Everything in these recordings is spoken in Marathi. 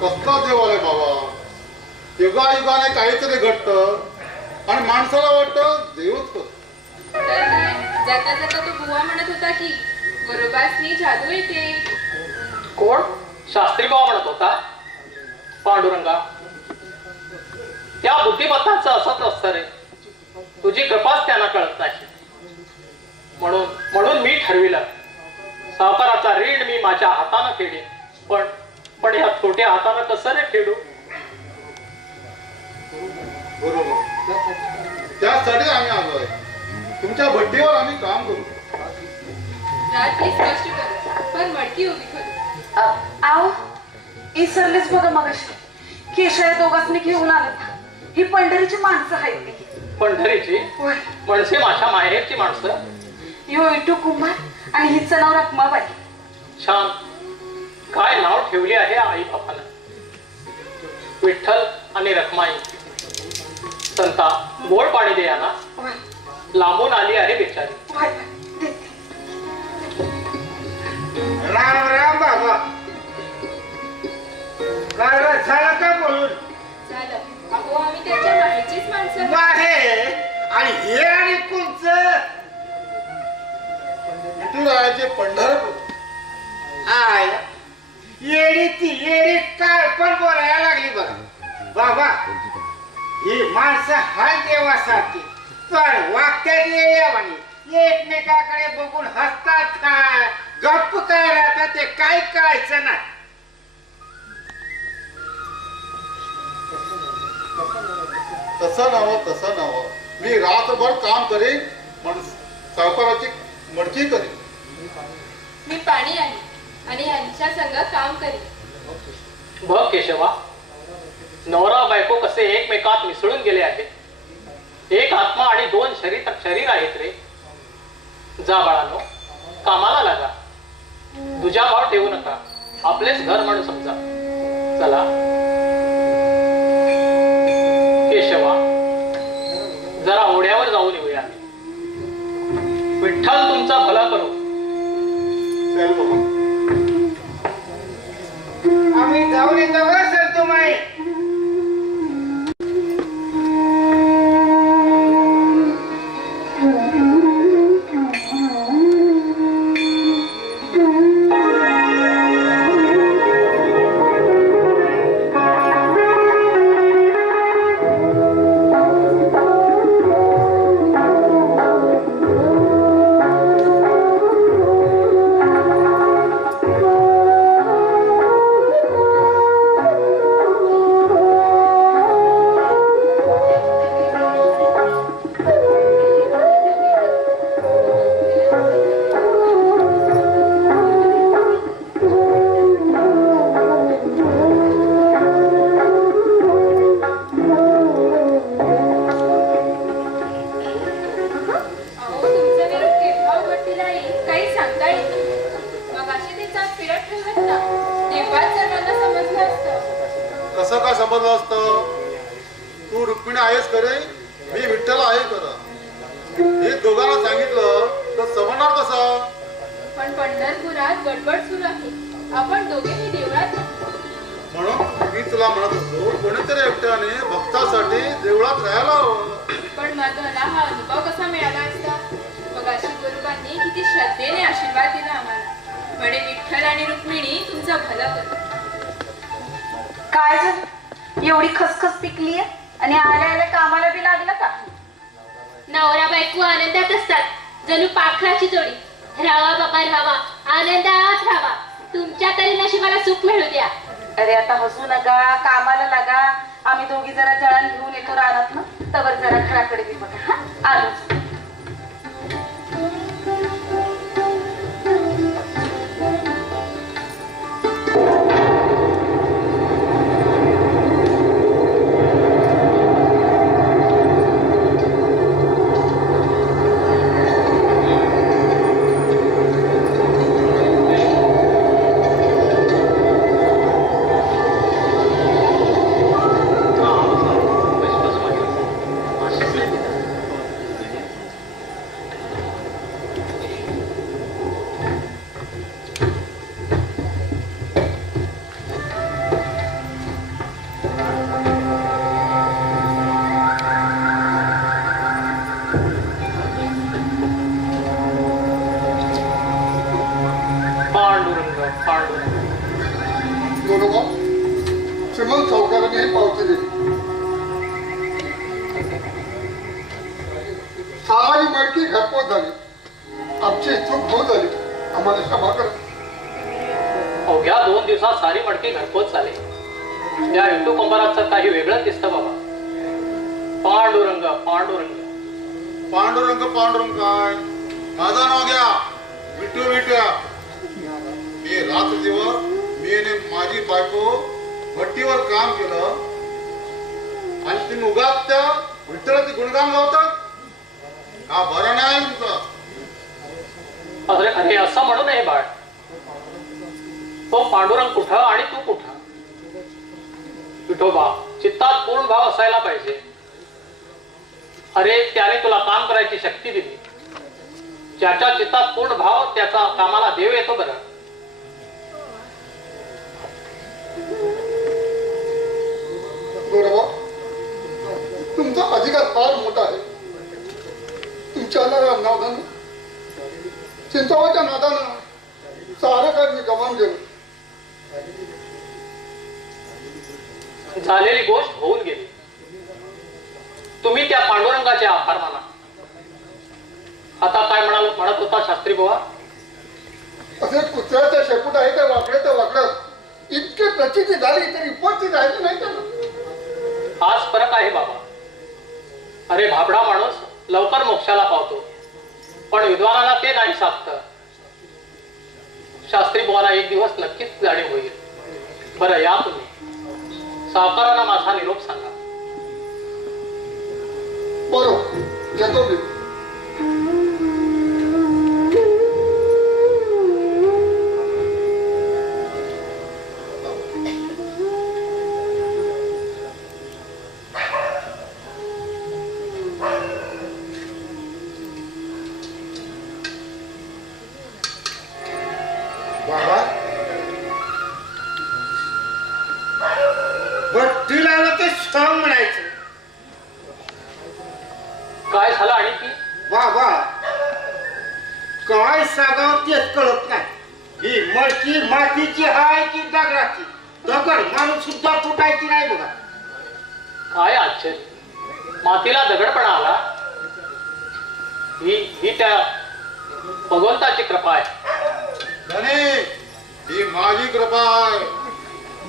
कसला देव आलाय बाबा. युगायुगाने काहीतरी घडतं आणि माणसाला वाटतं देवच करतो. जाता जाता तो बुवा म्हणत होता की बरोबासनी जादू येते. कोण? शास्त्री बाबा म्हणत होता. पांडुरंगा, त्या बुद्धिमत्ताचं असंच असतं रे. तुझी कृपाच त्यांना कळत नाही. म्हणून मी ठरविलं, सावकाराचा ऋण मी माझ्या हातानं फेडेन. पण ह्या छोट्या हातानं कसं रे फेडू? बरोबर, त्यासाठी आम्ही आलोय. तुमच्या भट्टीवर आम्ही काम करू. रात्री स्पष्ट करू, पण मडकी उभी करू. आओ, इसरलेच बघा मगाशी. केशया दोघांनी घेऊन आले. ही पंढरीची माणसं आहेत ती. पंढरीची म्हणजे माझ्या माहेरची माणसं. यो इटू कुंभार आणि हिचं नाव रखमाबाई. छान. काय नाव ठेवले आहे आई बापानं. विठ्ठल आणि रखमाई. संता गोड पाणी दे यांना. लांबून आली आहे बिचारी. राम राम बाबा. काय झालं का बोलून? झालं. अहो, आम्ही त्याच्या माहेरचीच माणसं. बाहेर आणि हे आणि कोणचं? विठुरायाचे पंढरपूर. आय येडी ती येडी काय पण बोलायला लागली बघा. बाबा, ही माणसं हाय देवासारखी, पण वाक्यात येवानी एकमेकाकडे बघून हसतात काय, गप्प काय राहतात ते काय कळायचं नाही. तसं नव मी रातभर काम करेन, पण सावकाराची मडकी करेन. मी पाणी आहे आणि यांच्या संग काम करीन. बघ केशवा, नवरा बायको कसे एकमेकात मिसळून गेले आहेत. एक आत्मा आणि दोन शरीर आहेत रे. जा बाळांनो, कामाला लागा. तुझ्या भाव ठेवू नका. आपलेच घर म्हणून समजा. चला केशवा, जरा ओढ्यावर जाऊन येऊया. विठ्ठल तुमचा भला करो. चल बाबा. आम्ही जाऊन येतो बरं संतुमाई. कसं काय समजलं असतं? तू रुक्मिणी आहेस खरे, मी विठ्ठल आहे खरं. हे दोघांना सांगितलं तर समजणार कसं? पण पंढरपुरात गडबड सुरू आहे. आपण दोघेही देवळात. म्हणून मी तुला म्हणत होतो, कोणीतरी एकट्याने भक्तासाठी देवळात राहायला हवं. पण मला हा अनुभव कसा मिळाला असता? मगाशी गुरुबांनी किती श्रद्धेने आशीर्वाद दिला आम्हाला. म्हणे विठ्ठल आणि रुक्मिणी तुमचं भलं करतात. काय झालं? एवढी खसखस पिकली आहे आणि आल्या कामाला बी लागलं का? नवरा बायको आनंदात असतात, जणू पाखराची जोडी. राहा बाबा राहा, आनंदात राहा. तुमच्या तरी नशिबाला सुख मिळू द्या. अरे आता हसू नका, कामाला लागा. आम्ही दोघी जरा जळण घेऊन येतो रानात ना, तवर जरा घराकडे बी बघा. हा, आलो. चूक झाली, आम्हाला क्षमा करा. अवघ्या 2 दिवसात सारी मडकी घरपोच झाली. त्या विठू कंबराचं काही वेगळं दिसतं बाबा. पांडुरंग पांडुरंग पांडुरंग पांडुरंग काय, माझं नाव घ्या, विठू विट्या. मी रात्र दिवस मी आणि माझी बायको भट्टीवर काम केलं आणि तुम्ही उगाच त्या विठ्ठलाचे गुणगान गावतात. हा बरं नाही तुमचं. अरे अरे असं म्हणू नये बाळ. तो पांडुरंग कुठं आणि तू कुठं? विठोबा, चित्तात पूर्ण भाव असायला पाहिजे. अरे त्याने तुला काम करायची शक्ती दिली. ज्याच्या चित्तात पूर्ण भाव त्याचा कामाला देव येतो बरं. बरोबर, तुमचा अधिकार फार मोठा आहे. तुमच्या नादानं, चिंतावाच्या नादानं सारं काय मी गमावून गेलो. झालेली गोष्ट होऊन गेली. तुम्ही त्या पांडुरंगाचे आभार माना. आता काय म्हणत होता शास्त्री बुवा? असे कुत्र्याचं शेपूट आहे ते वाकडे तर वाकडं. इतके प्रचिती झाली तरी उपस्थित राहिली नाही त्याला. हाच फरक आहे बाबा. अरे भाबडा माणूस लवकर मोक्षाला पावतो, पण विद्वानाला ते नाही साधतं. शास्त्री बुवाला एक दिवस नक्कीच जाणीव होईल. बरं या तुम्ही. सावकारांना माझा निरोप सांगा. बरोबर, येतो मी. बाबा, भट्टीला आलं ते श्रम म्हणायचं. काय झालं आणि ती? बाबा, काय सांगावं तेच कळत नाही. ही मडकी मातीची हाय की दगडाची? दगड माणूस सुद्धा फुटायची नाही बघा. काय आश्चर्य. मातीला दगडपणा आला. ही त्या भगवंताची कृपा आहे. धने, ही माझी कृपा आहे.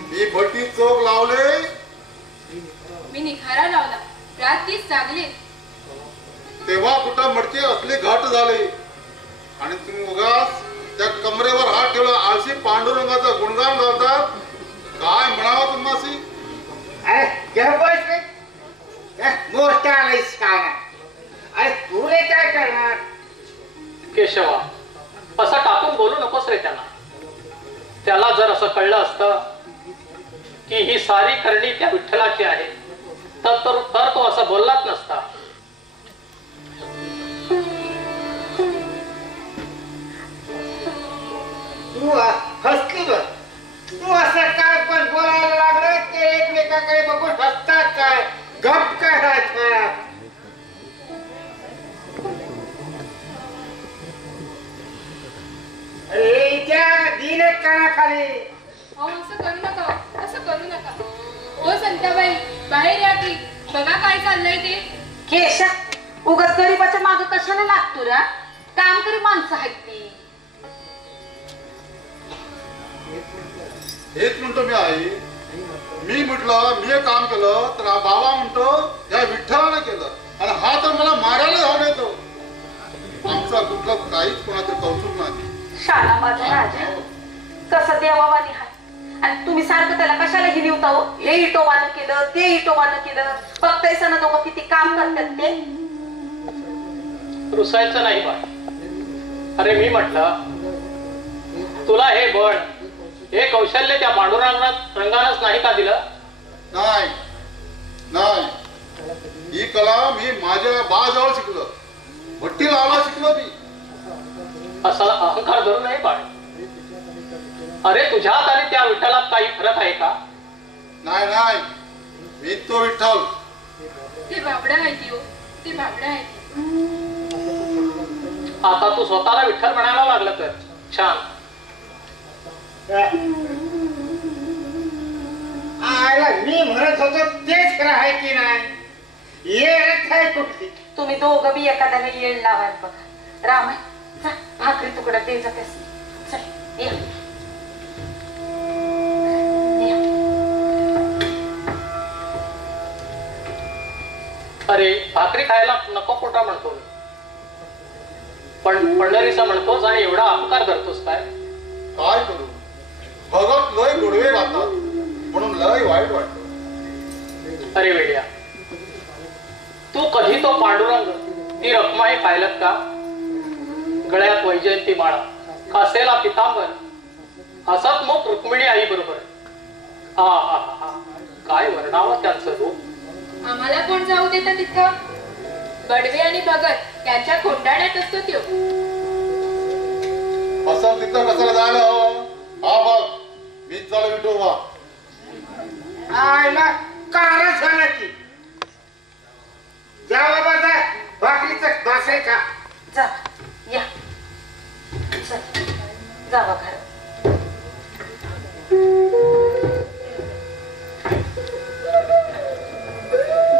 मी भट्टी चोख लावले, मी निखारा लावला, रात्रीच जागले. तेव्हा कुठं मडके असले घट झाले आणि तुम्ही उगाच त्या कमरेवर हात ठेवला. आळशी पांडुरंगाचं गुणगान गावतात. काय म्हणावं तुम्हासी? अरे गरबस रे, मोठा आलाय सांगा. अरे तुले काय करणार? केशवा, असं टाकून बोलू नकोस रे त्यांना. त्याला जर असं कळलं असतं की ही सारी करणी त्या विठ्ठलाची आहे तर तो असं बोललाच नसता. तू हसली बघ. तू असं काय पण बोलायला लागलं ते एकमेकाकडे बघून हसतात काय? गप काय राहता? अरे त्या दिन कानाखाली. हो असं करू नका, असं करू नका. हो संताबाई, बाहेर या की. बघा काय चाललंय ते. केशा, उगाच गरीबाच्या माग कशाला लागतो रा? काम करी माणसं आहेत ती. हेच म्हणतो मी आई. मी म्हटलं मी हे काम केलं तर हा बाबा म्हणतो या विठ्ठलाने केलं आणि हा तर मला मारायला धावून येतो. आमचा कुठलं काहीच कोणाचं कौतुक नाही. शाळा माझा राजा कसं देवावानी हाय. आणि तुम्ही सारखं त्याला कशाला हिलिवता हो? हे इटोबानं केलं, ते इटोबानं केलं. फक्त सण दोघं किती काम करतात ते. रुसायचं नाही बा. अरे मी म्हटलं तुला हे बळ, हे कौशल्य त्या पांडुरंगानंच नाही का दिलं? नाही नाही, ही कला मी माझ्या बाजवळ शिकलो. भट्टी लावायला शिकलो मी. असा अहंकार धरू नये बाळ. अरे तुझ्यात आणि त्या विठ्ठलात काही फरक आहे का? नाही नाही, मी तो विठ्ठल. ते बाबडा आहे की हो, ते बाबडा आहे. आता तू स्वतःला विठ्ठल म्हणायला लागलं तर छान. आयला मी म्हणत होतो तेच खरं आहे की नाही? येत आहे कुठली? तुम्ही दोघं बी एखाद्याला येळ लावाल बघा. राम जा भाकरी तुकडा दे जातेस चल या या. अरे भाकरी खायला नको पोटा म्हणतो मी. पण पंढरीचा म्हणतोस आणि एवढा अपकार करतोस काय? काय करू, भगत लय गोडवे गातात म्हणून लय वाईट वाटतं. अरे वेड्या, तू कधी तो पांडुरंग ती रखमाई पाहिलत का? गळ्यात वैजयंती माळा, कासेला पितांबर, हसतमुख रुक्मिणी आई बरोबर. हा हा हा, काय वर्णावं त्यांचं रूप. आम्हाला कोण जाऊ देतं तिथं? बडवे आणि भगत त्यांच्या कोंडाण्यात असतो त्यो. असं तिथं कशाला जायला हवं? हा बघ, मीच झालं विठोबा. आईला कार झाला की जा बाबा जा भाकरीचं बासाय का जा या चल जावा घरात.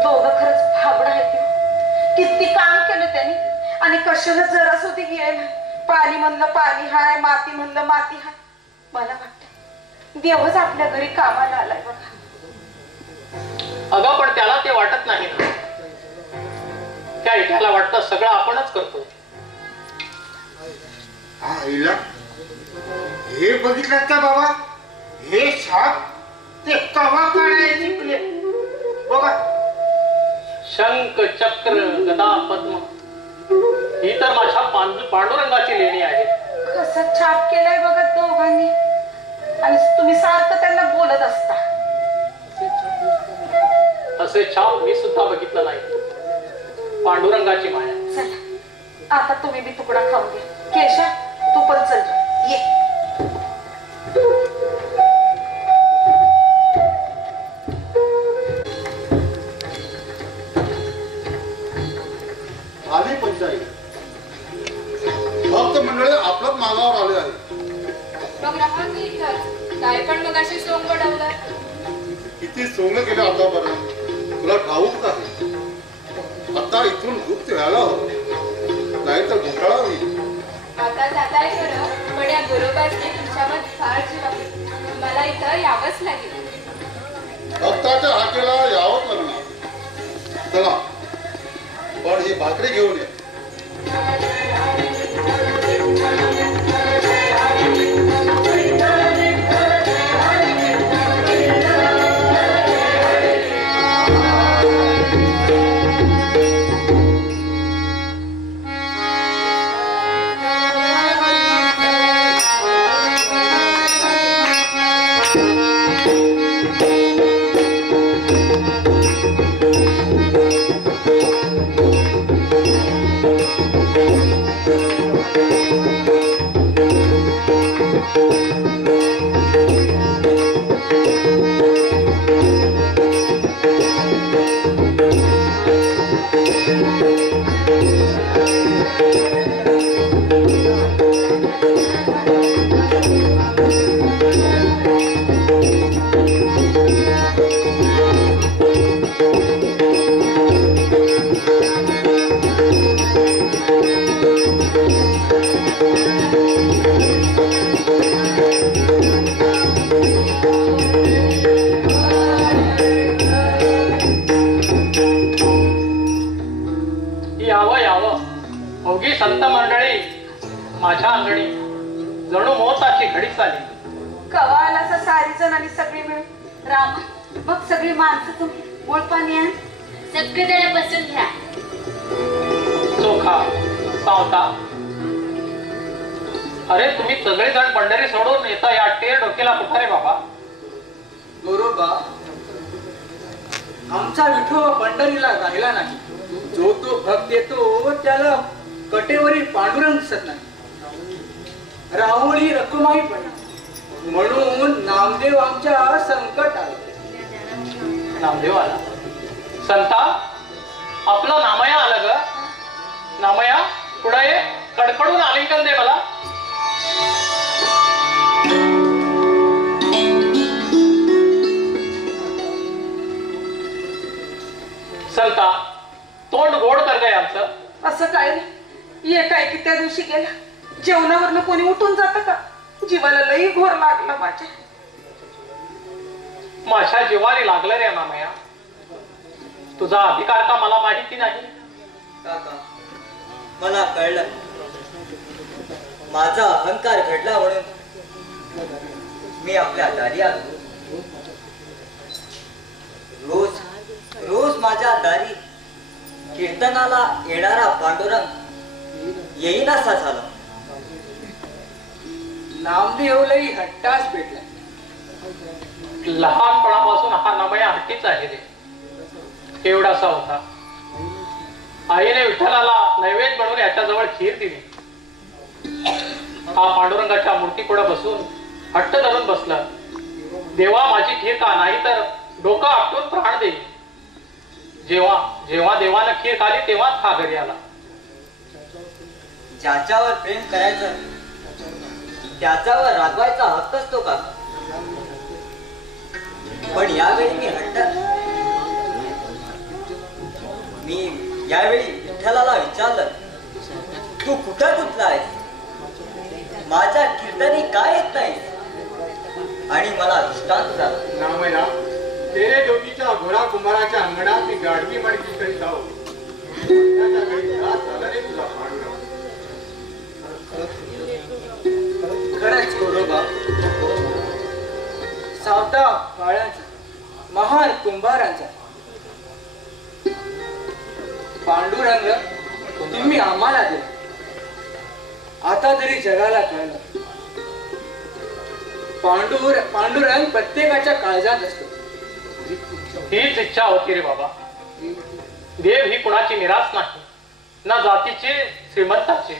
दोघं खरंच भाबड आहेत. किती काम केलं त्यांनी आणि कशाला जरा सुद्धा गेलं. पाणी म्हणलं पाणी हाय, माती म्हणलं माती हाय. मला वाटतं देवच आपल्या घरी कामाला आलाय बघा. अगं पण त्याला ते वाटत नाही ना. त्या इथ्याला वाटतं सगळं आपणच करतो. आईला हे बघितलं का बाबा, हे साप ते कवा काढायला जिंकले बघा. शंख चक्र गदा पद्म ही तर माझ्या पांडुरंगाची लेणी आहे. कसं छाप केलाय बघा दोघांनी. आणि तुम्ही सारखं त्यांना बोलत असता. असे छाप मी सुद्धा बघितलं नाही. पांडुरंगाची माया. चला आता तुम्ही बी तुकडा खाऊन घ्या. केशा तू पण चल ये. आली पंचायत. भक्त मंडळी आपल्याच मागावर आले आहे. मग राहा की इथंच. काय पण मग अशी सोंग बडवलं. किती सोंग केलं आतापर्यंत तुला ठाऊक आहे. आता इथून गुप्त व्हायला हवं, नाही तर घोटाळा होईल. आता जाताय खरं, पण या गुरुबाजने तुमच्यावर फार जीव आहे. मला इथं यावंच लागेल. भक्ताच्या हाकेला यावंच लागणार. चला पण ही भाकरी घेऊन ये. अवघी संत मंडळी माझ्या अंगणी जणू मोहताची घडी चाली. कवा आला सारी जण आणि सगळी मिळून. राम बघ सगळी माणसं तुम्ही मूळ पाणी आहे. सगळे जण बसून घ्या. चोखा सावता, अरे तुम्ही सगळेजण पंढरी सोडून येता या टेर डोकेला कुठं रे बाबा? बरोबा, आमचा विठो पंढरीला राहिला नाही. जो तो भक्त येतो त्याला कटेवरील पांडुरंग दिसत नाही. राहुळी रखमाई पण म्हणून नामदेव आमच्या संकट आले. नामदेव आला? संता आपला नामया आलं ग. नामया पुढे ये, कडकडून आलिंगन दे मला. संता तोंड गोड कर गय आमचं. असं काय नाही. ये काय की त्या दिवशी गेला जेवणावरनं कोणी उठून जातं का? जीवाला लई घोर लागला माझ्या. माझ्या जीवाला लागलं रे नामया. तुझा अधिकार का मला माहिती नाही? काका मला कळलं. माझा अहंकार घडला म्हणून मी आपल्या दारी आलो. रोज रोज माझ्या दारी कीर्तनाला येणारा पांडुरंग येईनासा झाला. नामदेवलाही हट्टास भेटला. लहानपणापासून हा नामया हट्टीच आहे रे. एवढासा होता. आईने विठ्ठलाला नैवेद्य बनवून याच्याजवळ खीर दिली. हा पांडुरंगाच्या मूर्तीपुढे बसून हट्ट धरून बसला. देवा माझी खीर का, नाही तर डोकं आपटून प्राण देईल. जेव्हा जेव्हा देवानं खीर खाली तेव्हाच हा घरी आला. ज्याच्यावर प्रेम करायचं त्याच्यावर रागवायचा हक्क असतो का? पण यावेळी मी यावेळी विठ्ठलाला विचारलं, तू कुठं गुंतला आहेस? माझ्या कीर्तनी काय येत नाही? आणि मला दृष्टांत झाला. नामया तेरे ज्योतीच्या घोडा कुंभाराच्या अंगणात मी गाडगी मडकी करीत जाऊ. त्याच्या घरी त्रास झाला रे तुला पांडुरंग. खरंच गोरोबा, सावता काळाचा महान कुंभारांचा पांडुरंग तुम्ही आम्हाला दिला. आता तरी जगाला कळलं, पांडुरंग प्रत्येकाच्या काळजात असतो. हीच इच्छा होती रे बाबा. देव ही कुणाची निराश नाही, ना जातीची श्रीमंताची.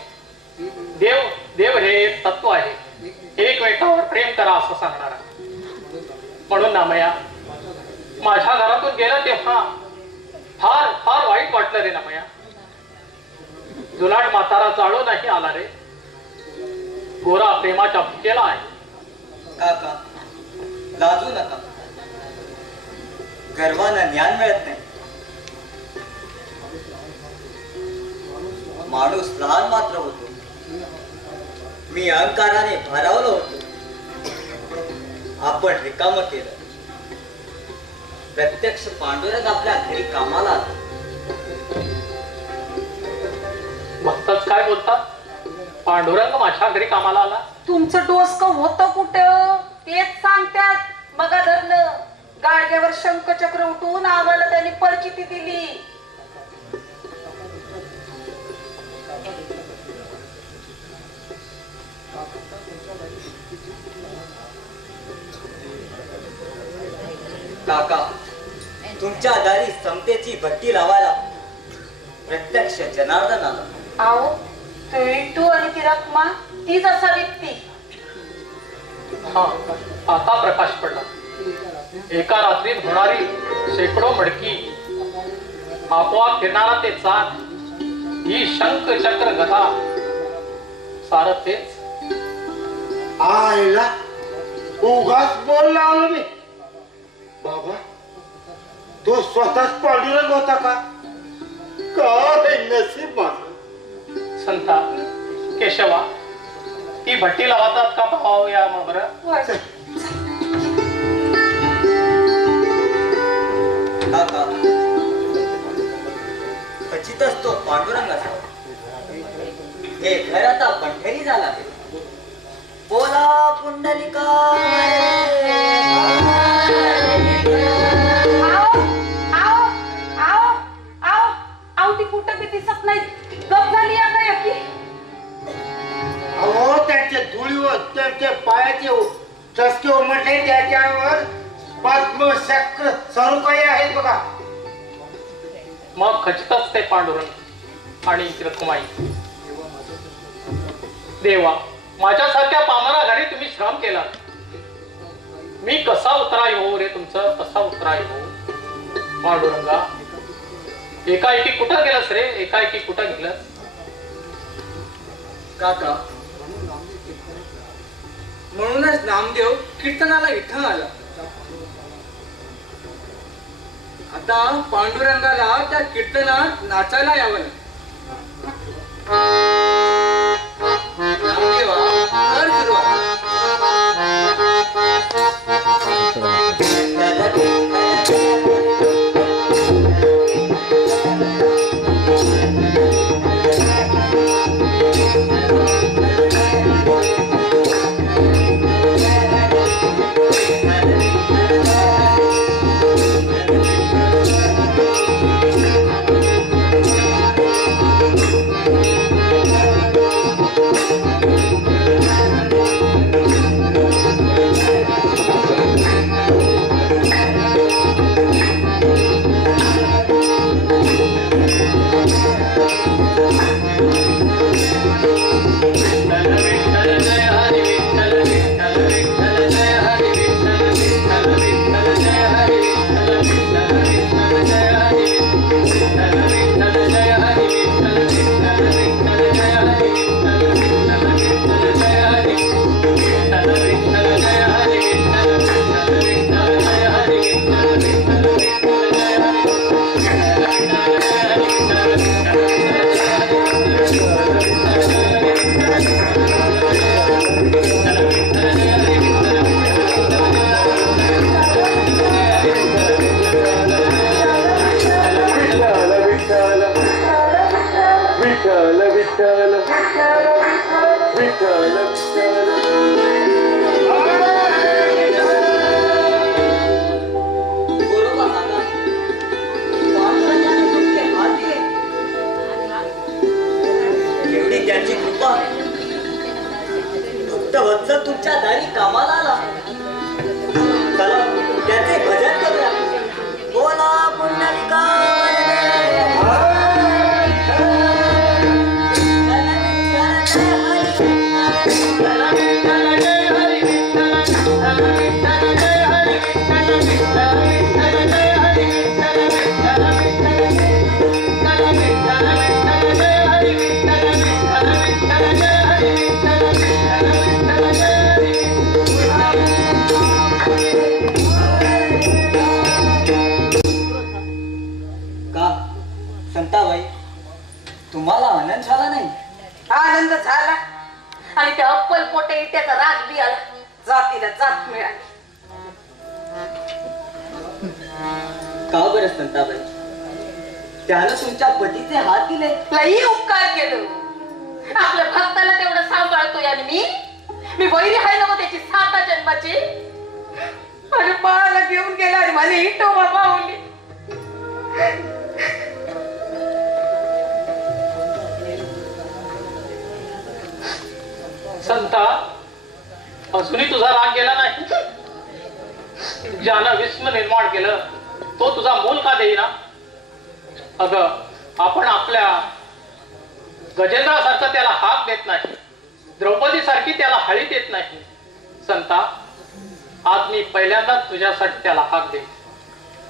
देव हे एक तत्व आहे, एकमेकावर प्रेम करा असं सांगणारा. म्हणून नामया माझ्या घरातून गेला तेव्हा फार फार वाईट वाटलं रे नामया. जुनाट म्हातारा चालू नाही आला रे. गोरा प्रेमाच्या भुकेला आहे. काका लाजू नका. गर्वानं ज्ञान मिळत नाही. माणूस लहान मात्र होतो. मी अहंकाराने भारावलो होतो. आपण रिकाम केलं. प्रत्यक्ष पांडुरंग आपल्या घरी कामाला आला. भक्तच काय बोलतात? पांडुरंग माझ्या घरी कामाला आला. तुमचं डोसकं होतं कुठं तेच सांगतात. बघा धरलं गाडग्यावर शंखचक्र उठून आम्हाला त्यांनी परिचिती दिली. काका तुमच्या दारी समतेची भट्टी लावायला प्रत्यक्ष जनार्दन आला. आओ तो विठ्ठू आणि ती रखमा तीच असावी ती. हा आता प्रकाश पडला. एका रात्रीत होणारी शेकडो मडकी, आपोआप फिरणारा ते चाक, ही शंख चक्र गदा, सारं तेच. आईला उगाच बोल लावलं मी. बाबा तो स्वतःच पांडुरंग होता का? काय नशीब माझं. संता केशवा, ती भट्टी लावतात का पाहावं या बरं. काका खचितच तो पांडुरंग असावा. हे घर आता पंढरी झाला आहे. बोला पुंडलिका. ती कुठं बी दिसत नाही. गप झाली आता यकी. अहो त्यांच्या धुळीवर त्यांच्या पायाचे चसके उमटले. त्याच्यावर पद्मचक्र सर्व काही आहेत बघा. मग खचितच ते पांडुरंग आणि रखुमाई. देवा माझ्यासारख्या पामरा घरी तुम्ही श्रम केला. मी कसा उतराय हो रे तुमचं, कसा उतराय हो पांडुरंगा. एकाएकी कुठं गेलंस रे, एकाएकी कुठं गेलंस? काका म्हणूनच नामदेव कीर्तनाला इथं आला. आता पांडुरंगाला त्या कीर्तनात नाचायला यावं. तुम्हाला आनंद झाला नाही? आनंद झाला आणि त्या अप्पल पोटे त्याचा राग बी आला. जातीला जात मिळाली. का बरं संताबाई? त्यानं तुमच्या पतीचे हात दिले. लई उपकार केलं. आपल्या भक्ताला तेवढं सांभाळतोय आणि मी वैरी आहे ना त्याची 7 जन्माची. माझ्या बाळाला घेऊन गेला आणि मला इटोबा पाहुली. संता, अजूनही तुझा राग गेला नाही? ज्यानं विस्म निर्माण केलं तो तुझा मोल का देईना? अगं, आपण आपल्या गजेंद्रासारखं त्याला हाक देत नाही, द्रौपदी सारखी त्याला हळी देत नाही. संता, आज मी पहिल्यांदाच तुझ्यासाठी त्याला हाक दे.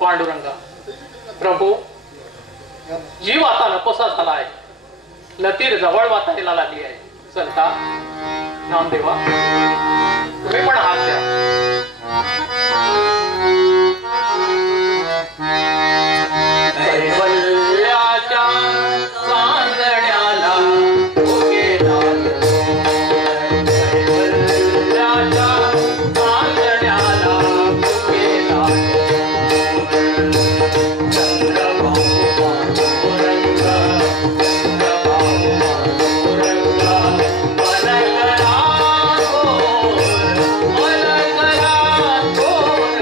पांडुरंगा, प्रभू, जीव आता नकोसा झाला आहे. लतीर जवळ वाटायला लागली आहे. संता, नामदेवा, तुम्ही पण हात द्या. कैवल्याच्या चांदण्याला उगेला, कैवल्याच्या चांदण्याला उगेला, चंद्रभाऊ पांडुरंगा, चंद्रभाऊ पांडुरंगा, मलकरा थोर, मलकरा थोर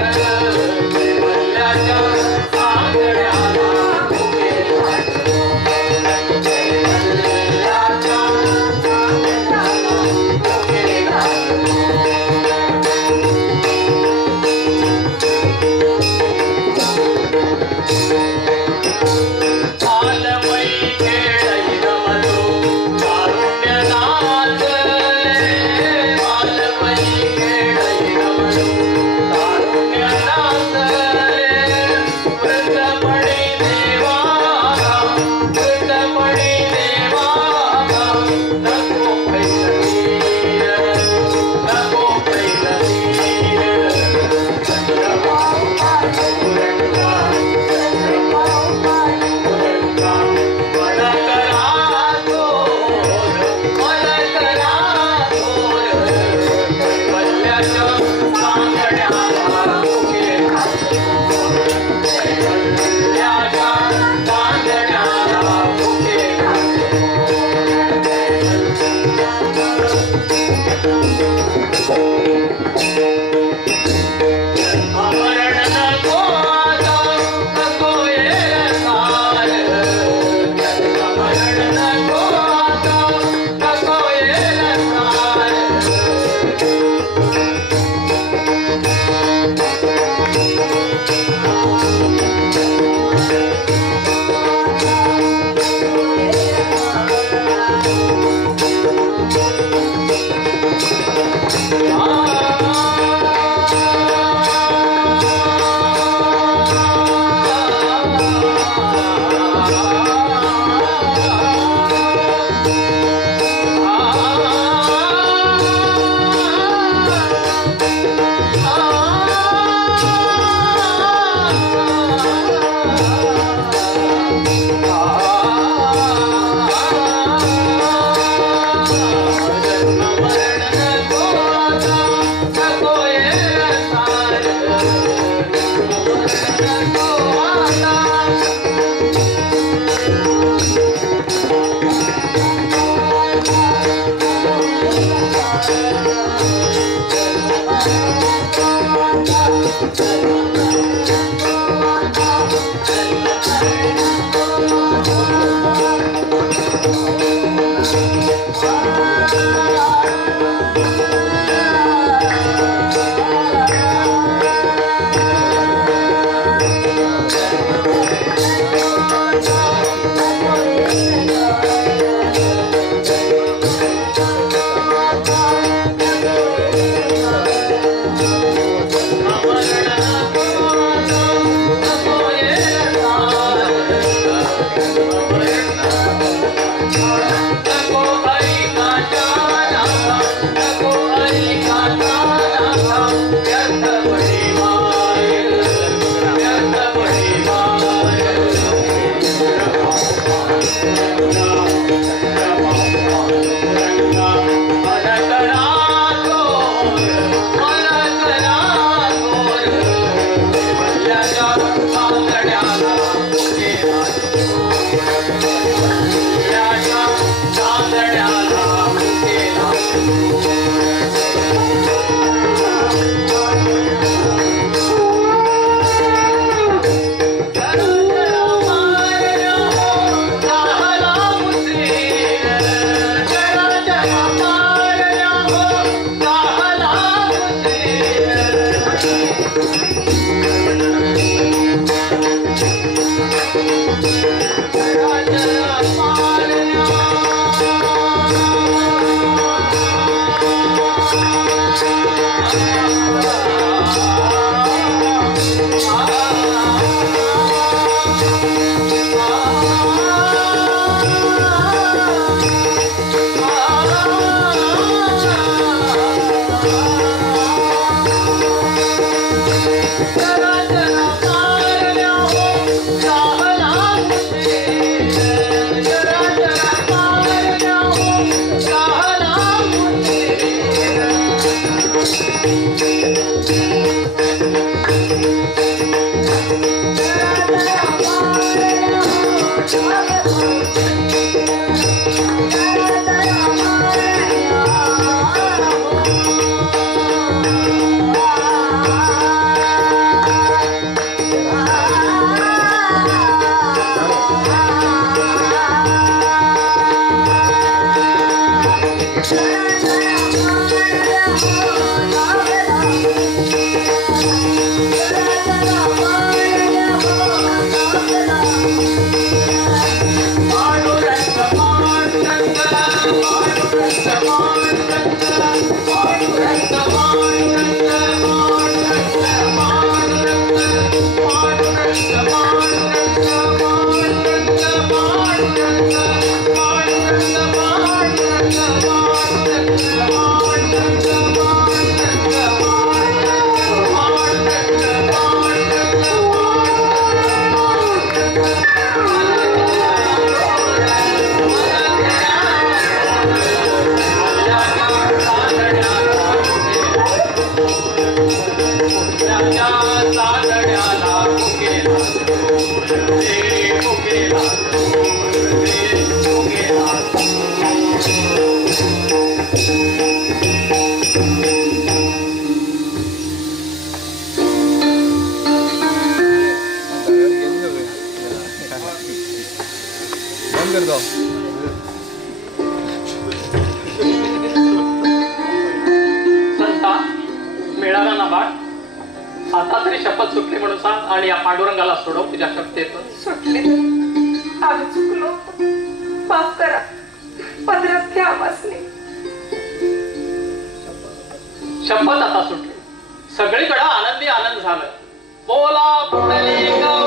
संता मिळाला ना बाळ, आता तरी शपथ सुटली म्हणून सांग आणि या पांडुरंगाला सोडव तुझ्या शपथेतून. सुटले आम्ही चुकलो होतो. माफ करा. पदरात घ्या आवाजने. शपथ आता सुटली. सगळीकडे आनंदी आनंद झालं. बोला पुंडलिका